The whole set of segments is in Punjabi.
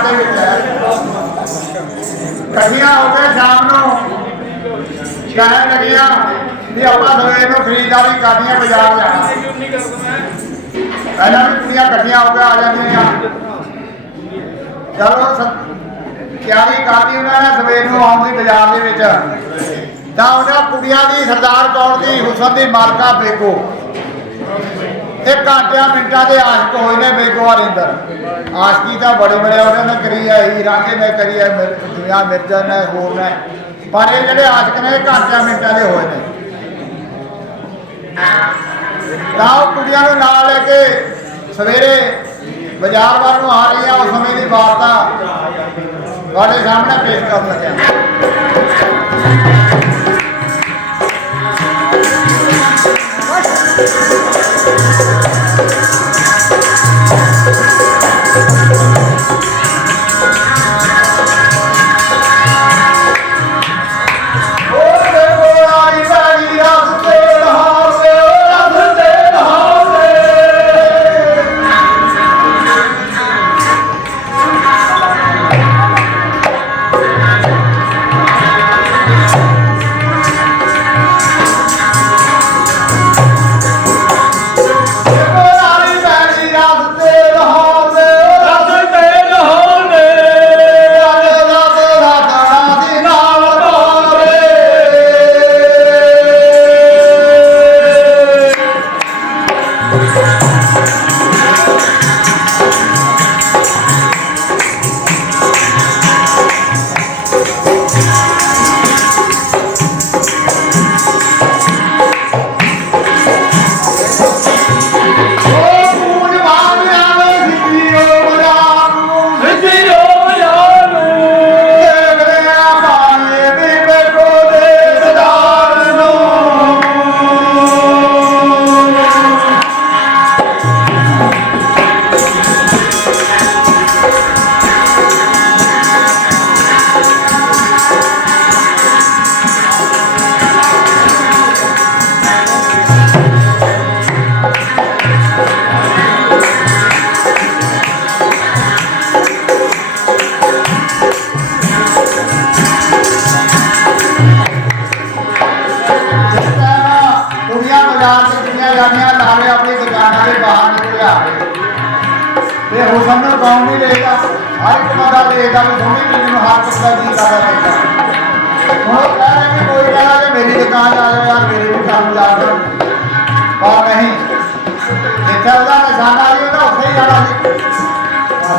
ਪੰਜਾਬ ਦੇ ਵਿੱਚ। ਹੈ ਕੱਢੀਆਂ ਹੋ ਕੇ ਸ਼ਾਮ ਨੂੰ। ਸ਼ਹਿਰ ਲੱਗੀਆਂ ਵੀ ਆਪਾਂ ਸਵੇਰ ਨੂੰ ਖਰੀਦਦਾਰੀ ਕਰਨੀ ਹੈ ਬਾਜ਼ਾਰ ਜਾਣਾ। ਪਹਿਲਾਂ ਵੀ ਕੁੜੀਆਂ ਇਕੱਠੀਆਂ ਹੋ ਕੇ ਆ ਜਾਂਦੀਆਂ। ਚਲੋ ਤਿਆਰੀ ਕਰਦੀ ਉਹਨਾਂ ਨੇ ਸਵੇਰ ਨੂੰ ਆਉਣ ਦੀ ਬਾਜ਼ਾਰ ਦੇ ਵਿੱਚ, ਤਾਂ ਉਹਨਾਂ ਕੁੜੀਆਂ ਦੀ ਸਰਦਾਰ ਕੌਰ ਦੀ ਹੁਸਨ ਦੀ ਮਾਲਕਾ ਬੇਗੋ ਇਹ ਘੰਟਿਆਂ ਮਿੰਟਾਂ ਦੇ ਆਸ਼ਕ ਹੋਏ ਨੇ ਬੇਗੋ ਹਰਿੰਦਰ ਆਸ਼ਕੀ ਤਾਂ ਬੜੇ ਬੜੇ ਉਹਨਾਂ ਨੇ ਕਰੀ ਹੈ ਹੀਰਾਂ ਕੇ ਨੇ ਕਰੀ ਹੈ ਦੁਨੀਆ ਮਿਰਜ਼ਾ ਨੇ, ਹੋਰ ਨੇ। ਪਰ ਇਹ ਜਿਹੜੇ ਆਸ਼ਕ ਨੇ, ਇਹ ਘੰਟਿਆਂ ਮਿੰਟਾਂ ਦੇ ਹੋਏ ਨੇ। ਤਾਂ ਉਹ ਕੁੜੀਆਂ ਨੂੰ ਨਾਲ ਲੈ ਕੇ, ਸਵੇਰੇ ਬਾਜ਼ਾਰ ਵੱਲ ਨੂੰ ਆ ਰਹੀਆਂ ਉਸ ਸਮੇਂ ਦੀ ਵਾਰਤਾ ਤੁਹਾਡੇ ਸਾਹਮਣੇ ਪੇਸ਼ ਕਰਨ ਲੱਗਿਆ। ਬਾਹਰ ਤੇ ਹੁਸਨ ਨੂੰ ਕੌਣ ਨਹੀਂ ਦੇਖਦਾ ਹਰ ਇੱਕ ਬੰਦਾ ਦੇਖਦਾ ਵੀ ਸੋਹਣੀ ਕੁੜੀ ਨੂੰ ਹਰ ਕਿਸੇ ਜੀ ਕਰਦਾ ਦੇਖਦਾ ਹੁਣ ਕਹਿ ਰਹੇ ਵੀ ਕੋਈ ਕਹਿੰਦਾ ਕਿ ਮੇਰੀ ਦੁਕਾਨ 'ਚ ਆ ਜਾਓ ਯਾਰ, ਮੇਰੀ ਵੀ ਕੰਮ ਜਾ ਕਰੋ ਪਰ ਨਹੀਂ ਜਿੱਥੇ ਉਹਦਾ ਨਿਸ਼ਾਨਾ ਸੀ ਉਹਦਾ ਉੱਥੇ ਹੀ ਜਾਣਾ ਸੀ ਓਏ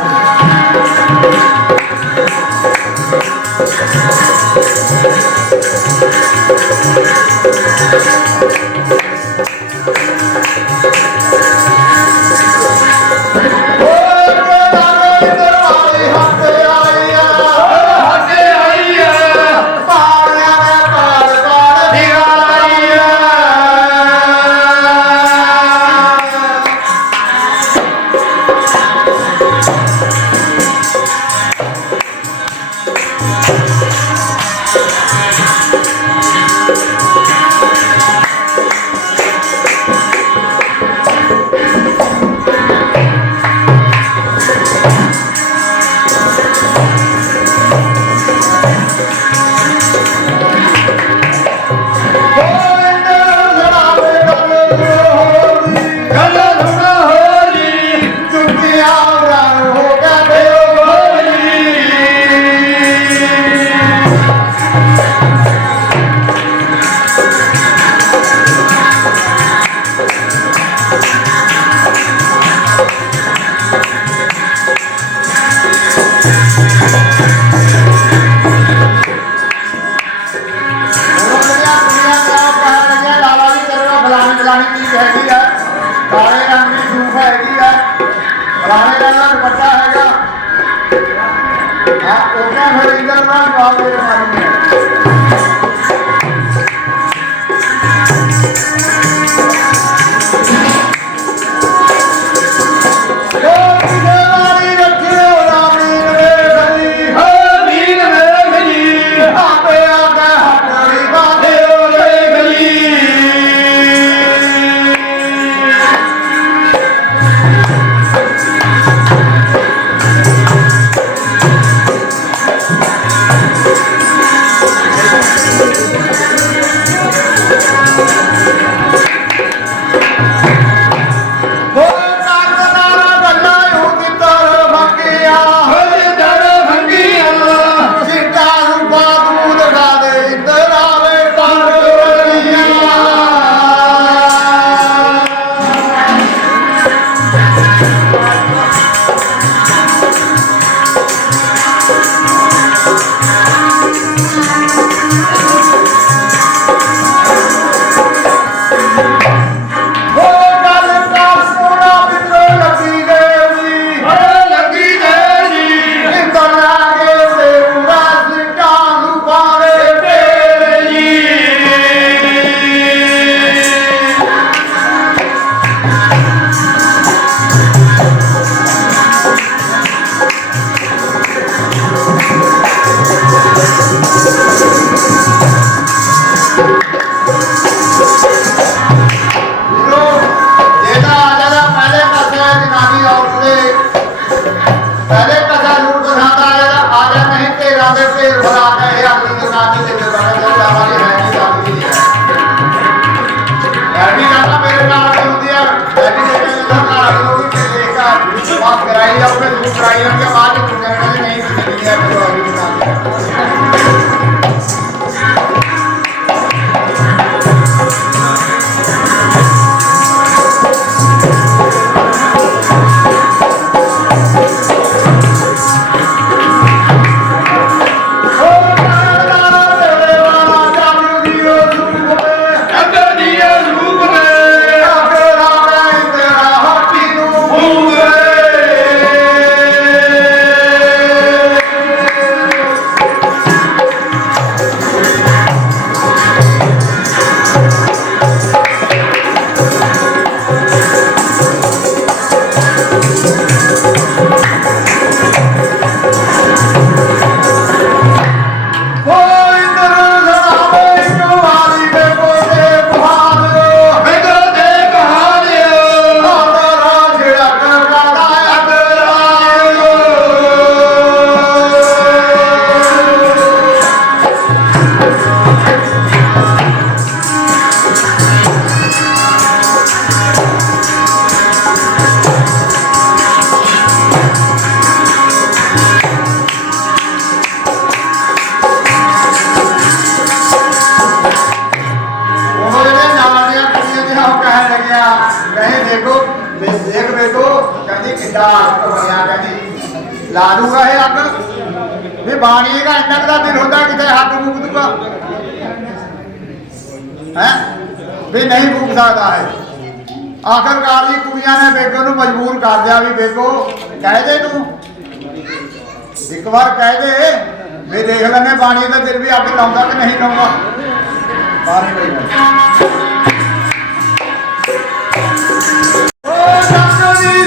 Amen. Yeah. ਕਹਿੰਦੀ ਕਿੱਡਾ ਅੱਗ ਬਣਿਆ ਕਹਿੰਦੀ ਲਾ ਦੂਗਾ ਇਹ ਅੱਗ ਵੀ ਬਾਣੀ ਦਾ ਇੰਨਾ ਕੁ ਦਾ ਦਿਨ ਹੁੰਦਾ ਕਿਤੇ ਹੱਥ ਫੂਕ ਦੂਗਾ। ਹੈ? ਵੀ ਨਹੀਂ ਫੂਕ ਸਕਦਾ ਹੈ ਆਖਰਕਾਰ ਜੀ ਕੁੜੀਆਂ ਨੂੰ ਮਜਬੂਰ ਕਰ ਦਿਆ ਵੀ ਬੇਗੋ, ਕਹਿ ਦੇ ਤੂੰ। ਇੱਕ ਵਾਰ ਕਹਿ ਦੇ। ਵੀ ਦੇਖ ਲੈਨੇ ਬਾਣੀ ਦਾ ਦਿਲ ਵੀ ਅੱਗ ਲਾਉਂਦਾ ਕਿ ਨਹੀਂ ਲਾਉਂਦਾ। ਬਾਰੇ ਬਈ ਓ ਜੰਗਲ ਦੀ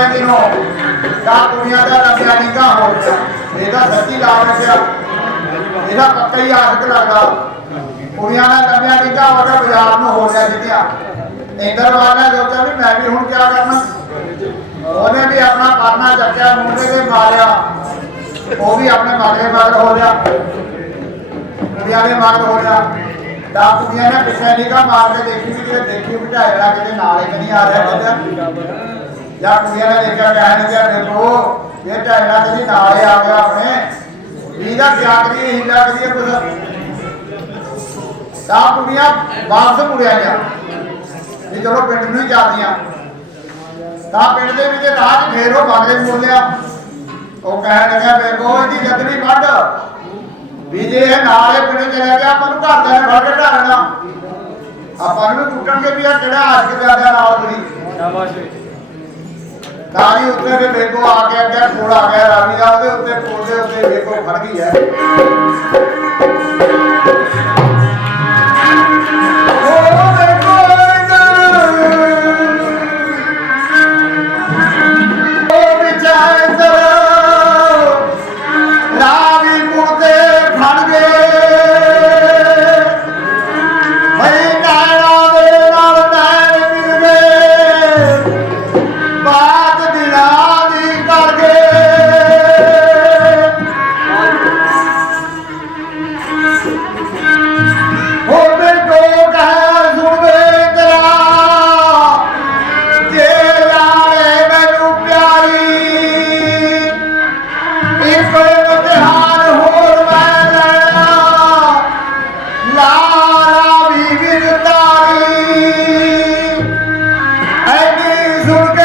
ਲਾਲੀ ਕੱਪੜਿਆਂ ਦੀ ਨੂੰ ਕਾ ਕੁੜੀਆਂ ਦਾ ਰੱਬਿਆ ਹੋ ਗਿਆ ਇਹਦਾ ਸੱਚੀ ਲਾ ਰੱਖਿਆ ਇਹਦਾ ਪੱਕਾ ਹੀ ਆਸ਼ਕ ਲੱਗਦਾ। ਕੁੜੀਆਂ ਦਾ ਰੱਬਿਆ ਨਿਕਾ ਹੋ ਗਿਆ ਬਾਜ਼ਾਰ ਨੂੰ ਹੋ ਗਿਆ ਜਿੱਤਿਆ। ਇੰਦਰ ਵਾਲਾ ਸੋਚਿਆ ਵੀ ਮੈਂ ਵੀ ਹੁਣ ਕੀ ਕਰਨਾ? ਉਹਨੇ ਵੀ ਆਪਣਾ ਪਰਨਾ ਚੱਕਿਆ, ਮੁੰਡੇ ਤੇ ਮਾਰਿਆ। ਉਹ ਵੀ ਆਪਣੇ ਮਗਰੇ ਮਗਰ ਹੋ ਗਿਆ। ਕੁੜੀਆਂ ਦੇ ਮਗਰ ਹੋ ਗਿਆ। ਤਾਂ ਕੁੜੀਆਂ ਨੇ ਪਿੱਛੇ ਨਿਕਾ ਮਾਰ ਕੇ ਦੇਖੀ ਵੀ ਕਿਤੇ ਦੇਖੀ ਬਿਠਾਇਆ ਕਿਤੇ ਨਾਲ ਹੀ ਨਹੀਂ ਆ ਰਿਹਾ ਕਹਿੰਦਾ ਜਾਂ ਕੁੜੀਆਂ ਨੇ ਦੇਖਿਆ, ਕਹਿਣ ਲੱਗਿਆ, ਦੇਖੋ, ਇਹ ਢਾਇਣਾ ਤੇ ਨਾਲ ਆ ਗਿਆ ਆਪਣੇ। ਇਹਦਾ ਕਿਆ ਕਰੀਏ ਹਿੱਲਾ ਕਰੀਏ ਕੁਝ। ਤਾਂ ਕੁੜੀਆਂ ਵਾਪਸ ਮੁੜਿਆ ਗਿਆ। ਵੀ ਚਲੋ ਪਿੰਡ ਨੂੰ ਹੀ ਜਾਂਦੀਆਂ। ਤਾਂ ਪਿੰਡ ਦੇ ਵਿੱਚ ਰਾਹ ਫੇਰ ਉਹ ਬਾਗਲੇ ਬੋਲਿਆ। ਉਹ ਕਹਿਣ ਲੱਗਾ ਵੇਖੋ ਇਹਦੀ ਜਤਨੀ ਵੱਢ ਵੀ ਜੇ ਇਹ ਨਾਲ ਇਹ ਪਿੰਡ ਚਲੇ ਗਿਆ, ਆਪਾਂ ਨੂੰ ਘਰ ਦੇ ਨੇ ਫੜ ਕੇ ਢਾਲਣਾ ਆਪਾਂ ਨੂੰ ਵੀ ਕੁੱਟਣਗੇ ਵੀ ਆ ਕਿਹੜਾ ਆਸ਼ਕ ਪਿਆਦਾ ਨਾਲ ਵੀ ਤਾਂ ਹੀ ਉੱਤੇ ਵੀ ਵੇਖੋ ਆ ਕੇ ਅੱਗੇ ਕੋਲ ਆ ਗਿਆ ਰਾਵੀ ਦਾ, ਉਹਦੇ ਉੱਤੇ ਪੁੱਲ ਦੇ ਉੱਤੇ ਵੇਖੋ ਖੜ ਗਈ ਹੈ। Gracias,